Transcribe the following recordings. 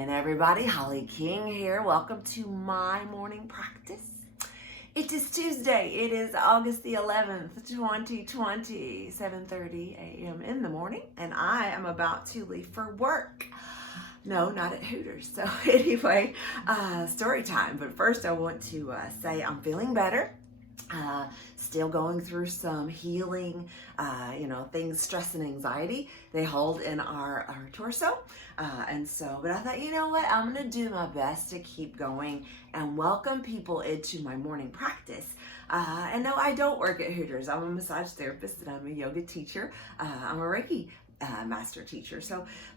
morning, everybody. Holly King here. Welcome to my morning practice. It is Tuesday. It is August the 11th, 2020, 7:30 a.m. in the morning, and I am about to leave for work. No, not at Hooters. So anyway, story time. But first I want to say I'm feeling better. Still going through some healing, things, stress and anxiety they hold in our torso. But I thought, you know what, I'm going to do my best to keep going and welcome people into my morning practice. And no, I don't work at Hooters. I'm a massage therapist and I'm a yoga teacher. I'm a Reiki master teacher.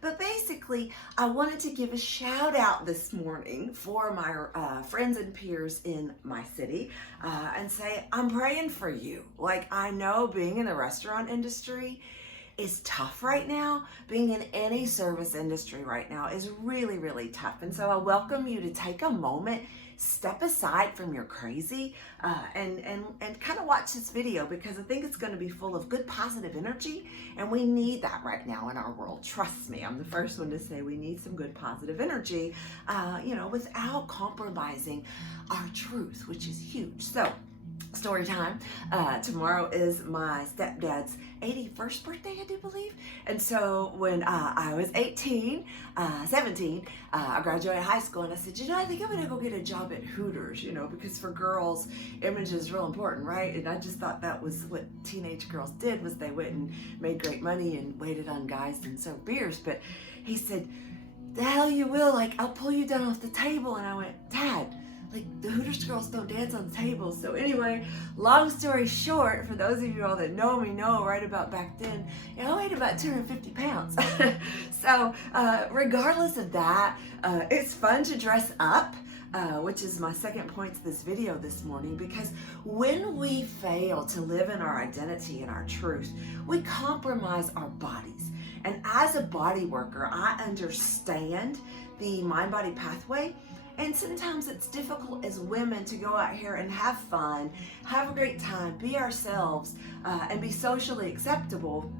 But basically, I wanted to give a shout out this morning for my friends and peers in my city and say, I'm praying for you. Like, I know being in the restaurant industry is tough right now. Being in any service industry right now is really, really tough. And so I welcome you to take a moment, step aside from your crazy and kind of watch this video, because I think it's going to be full of good, positive energy. And we need that right now in our world. Trust me, I'm the first one to say we need some good, positive energy, without compromising our truth, which is huge. So, story time. Tomorrow is my stepdad's 81st birthday, I do believe. And so when I was 17, I graduated high school, and I said, I think I'm gonna go get a job at Hooters, because for girls, image is real important, right? And I just thought that was what teenage girls did, was they went and made great money and waited on guys and served beers. But he said, the hell you will, like, I'll pull you down off the table. And I went, Dad, like, the Hooters girls don't dance on the table. So anyway, long story short, for those of you all that know me know right about back then, I weighed about 250 pounds. So regardless of that, it's fun to dress up, which is my second point to this video this morning, because when we fail to live in our identity and our truth, we compromise our bodies. And as a body worker, I understand the mind-body pathway. And sometimes it's difficult as women to go out here and have fun, have a great time, be ourselves, and be socially acceptable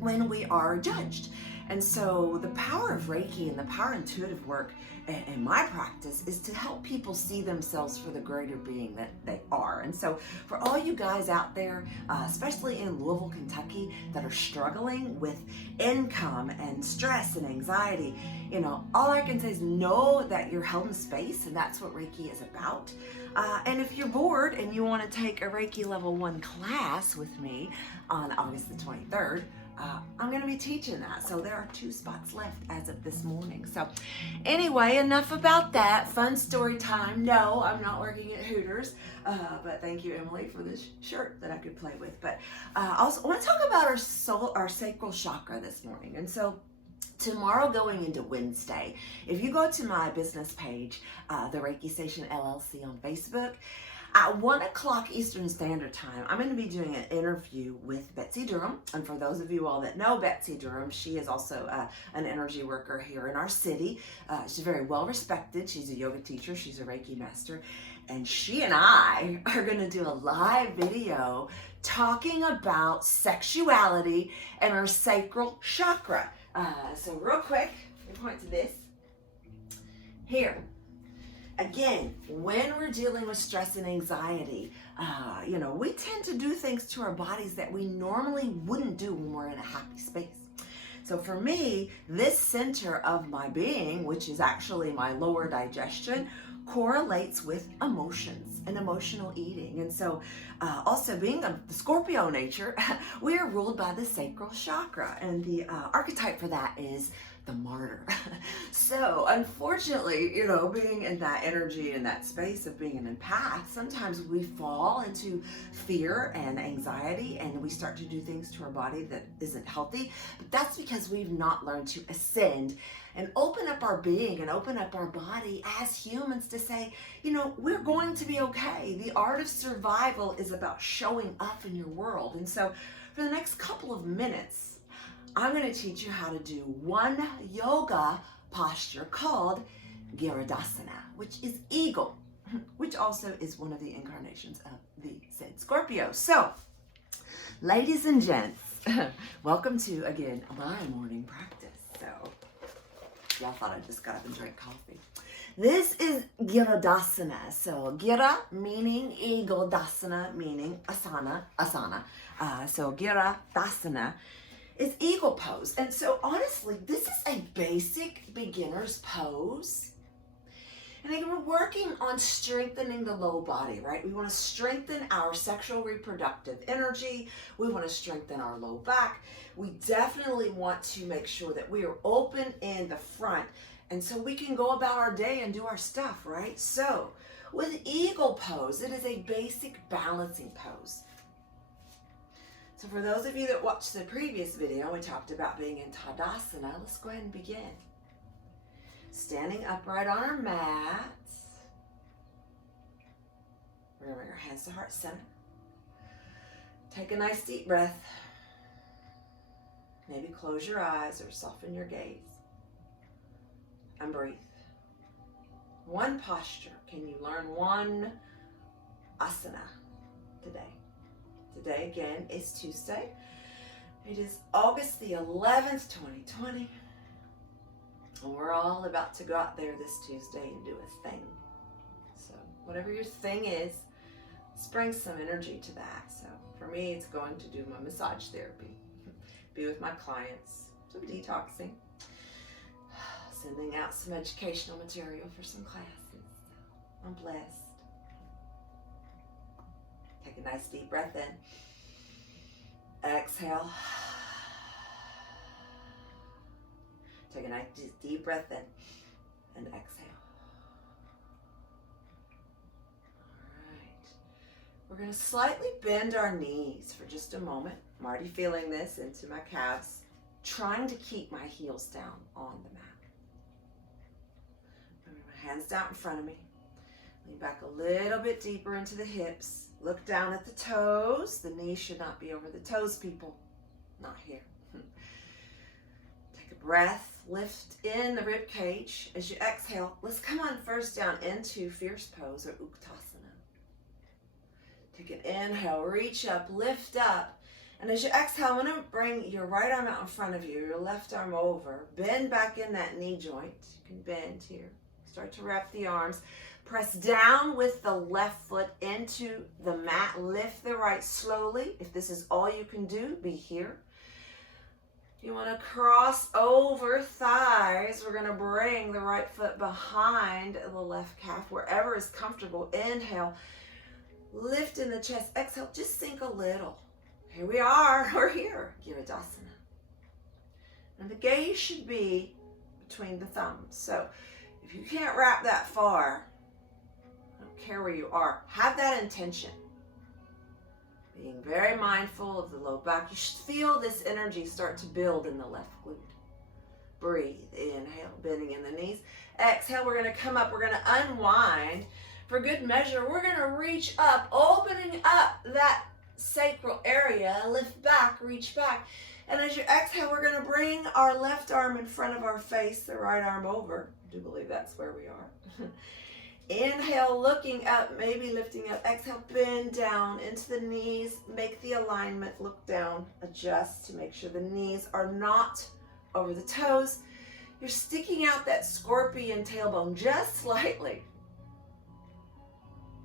when we are judged. And so the power of Reiki and the power of intuitive work in my practice is to help people see themselves for the greater being that they are. And so for all you guys out there, especially in Louisville, Kentucky, that are struggling with income and stress and anxiety, all I can say is know that you're held in space, and that's what Reiki is about. And if you're bored and you want to take a Reiki level 1 class with me on August the 23rd, I'm going to be teaching that. So there are 2 spots left as of this morning. So anyway, enough about that. Fun story time. No, I'm not working at Hooters, but thank you, Emily, for this shirt that I could play with. But also, I want to talk about our sacral chakra this morning. And so tomorrow going into Wednesday, if you go to my business page, the Reiki Station LLC on Facebook, at 1 o'clock Eastern Standard Time, I'm going to be doing an interview with Betsy Durham. And for those of you all that know Betsy Durham, she is also an energy worker here in our city. She's very well respected. She's a yoga teacher. She's a Reiki master. And she and I are going to do a live video talking about sexuality and our sacral chakra. So real quick, let me point to this. Here. Again, when we're dealing with stress and anxiety, we tend to do things to our bodies that we normally wouldn't do when we're in a happy space. So for me, this center of my being, which is actually my lower digestion, correlates with emotions and emotional eating. And so also being of the Scorpio nature, we are ruled by the sacral chakra. And the archetype for that is the martyr. So unfortunately, being in that energy and that space of being an empath, sometimes we fall into fear and anxiety and we start to do things to our body that isn't healthy. But that's because we've not learned to ascend and open up our being and open up our body as humans to say, we're going to be okay. The art of survival is about showing up in your world. And so for the next couple of minutes, I'm going to teach you how to do one yoga posture called Giridasana, which is eagle, which also is one of the incarnations of the said Scorpio. So, ladies and gents, welcome to, again, my morning practice. So, Y'all thought I just got up and drank coffee. This is Giradasana. So Gira meaning eagle, Dasana meaning asana. So Giradasana is eagle pose. And so honestly, this is a basic beginner's pose. And again, we're working on strengthening the low body, right? We want to strengthen our sexual reproductive energy. We want to strengthen our low back. We definitely want to make sure that we are open in the front. And so we can go about our day and do our stuff, right? So with eagle pose, it is a basic balancing pose. So for those of you that watched the previous video, we talked about being in Tadasana. Let's go ahead and begin. Standing upright on our mats. We're going to bring our hands to heart center. Take a nice deep breath. Maybe close your eyes or soften your gaze. And breathe. One posture. Can you learn one asana today? Today, again, is Tuesday. It is August the 11th, 2020. And we're all about to go out there this Tuesday and do a thing. So whatever your thing is, let's bring some energy to that. So for me, it's going to do my massage therapy, be with my clients, some detoxing, sending out some educational material for some classes. I'm blessed. Take a nice deep breath in. Exhale. Take a nice deep breath in and exhale. All right. We're going to slightly bend our knees for just a moment. I'm already feeling this into my calves, trying to keep my heels down on the mat. Bring my hands down in front of me. Lean back a little bit deeper into the hips. Look down at the toes. The knees should not be over the toes, people. Not here. Take a breath. Lift in the rib cage. As you exhale, let's come on first down into fierce pose or Uttanasana. Take an inhale, reach up, lift up. And as you exhale, I'm going to bring your right arm out in front of you, your left arm over. Bend back in that knee joint. You can bend here. Start to wrap the arms. Press down with the left foot into the mat. Lift the right slowly. If this is all you can do, be here. You want to cross over thighs. We're going to bring the right foot behind the left calf, wherever is comfortable. Inhale, lift in the chest. Exhale, just sink a little. Here we are. We're here. Giradasana. And the gaze should be between the thumbs. So if you can't wrap that far, I don't care where you are, have that intention. Being very mindful of the low back. You should feel this energy start to build in the left glute. Breathe. Inhale, bending in the knees. Exhale, we're going to come up. We're going to unwind. For good measure, we're going to reach up, opening up that sacral area. Lift back, reach back. And as you exhale, we're going to bring our left arm in front of our face, the right arm over. I do believe that's where we are. Inhale, looking up, maybe lifting up. Exhale, bend down into the knees. Make the alignment, look down, adjust to make sure the knees are not over the toes. You're sticking out that scorpion tailbone just slightly.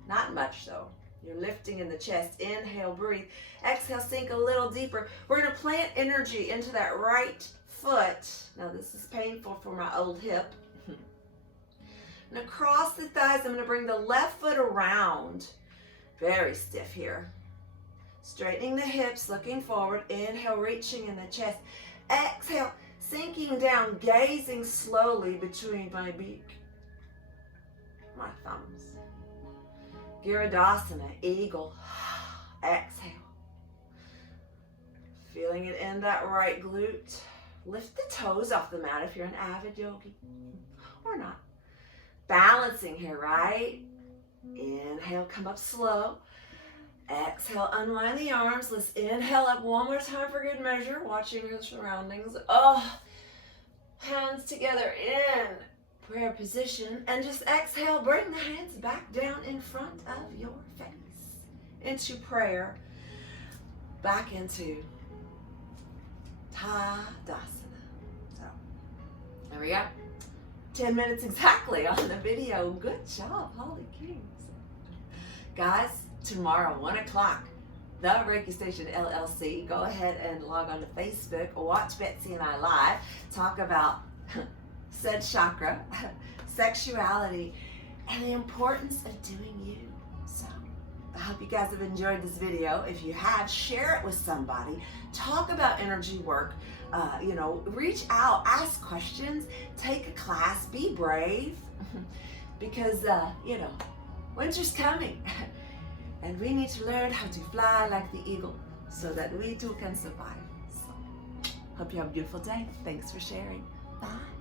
Not much though. You're lifting in the chest. Inhale, breathe. Exhale, sink a little deeper. We're going to plant energy into that right foot. Now this is painful for my old hip. And across the thighs, I'm going to bring the left foot around. Very stiff here. Straightening the hips, looking forward. Inhale, reaching in the chest. Exhale, sinking down, gazing slowly between my beak, my thumbs. Giradasana, eagle. Exhale. Feeling it in that right glute. Lift the toes off the mat if you're an avid yogi or not. Balancing here, right? Inhale, come up slow. Exhale, unwind the arms. Let's inhale up one more time for good measure, watching your surroundings. Oh, hands together in prayer position. And just exhale, bring the hands back down in front of your face. Into prayer. Back into Tadasana. So, there we go. 10 minutes exactly on the video. Good job, Holly Kings. Guys, tomorrow, 1 o'clock, the Reiki Station LLC. Go ahead and log on to Facebook. Watch Betsy and I live. Talk about said chakra, sexuality, and the importance of doing you. So, I hope you guys have enjoyed this video. If you have, share it with somebody. Talk about energy work. Reach out, ask questions, take a class, be brave, because, winter's coming. And we need to learn how to fly like the eagle so that we too can survive. So, hope you have a beautiful day. Thanks for sharing. Bye.